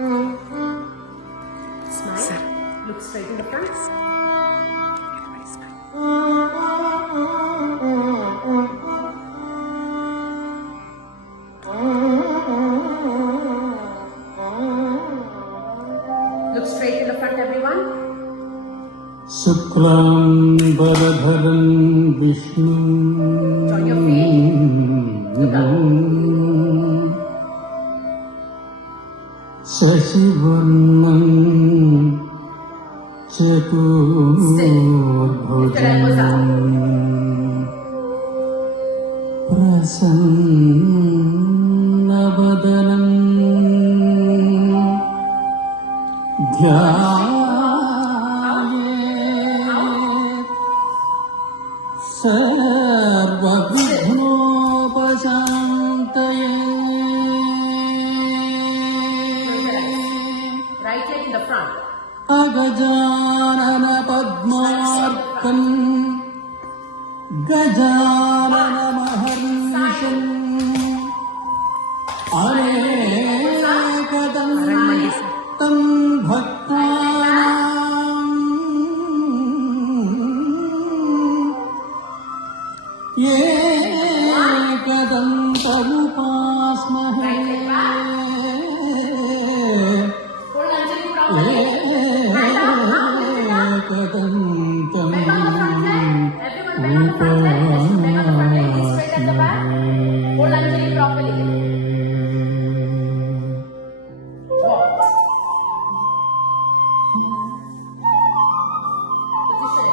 Smile. Look straight in the front. Look straight in the front, everyone. Shuklam Vishnu. Join your feet. Look up. Shashivarnam Chaturbhujam Prasannavadanam Dhyayet Sarvavighnopashantaye. Right leg in the front. Gajanana Padmarkam Gajanana Maharnisham Anekadantam Bhaktanam Ekadantarupasmahe. Hold Anjali properly. Right up. Bend on the front leg. Everyone bend on the front leg. Just bend on the front leg. Knees straight at the back. Hold Anjali properly. Walk. Position.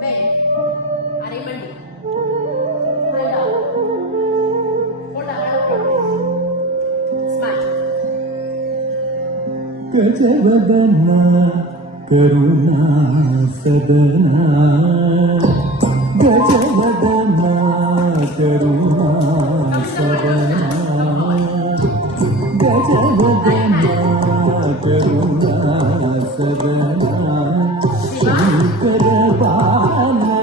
Bend. Arimandi. Hold up. Hold up properly. Smile. Gajavadana Karuna Sadana Gajavadana Karuna Sadana Gajavadana Karuna Sadana Shankarabana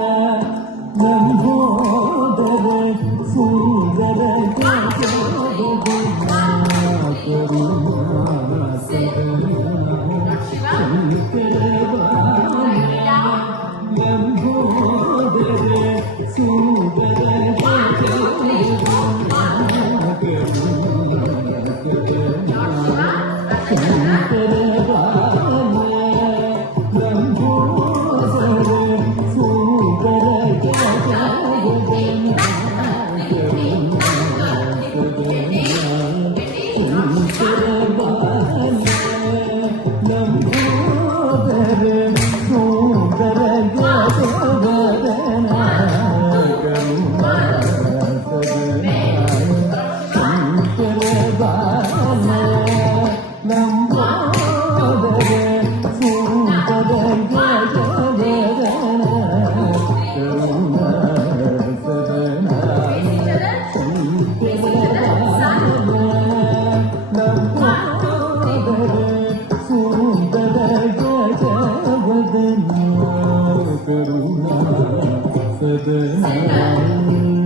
Nambodara Sundara Gajavadana Karuna Sadana Sadana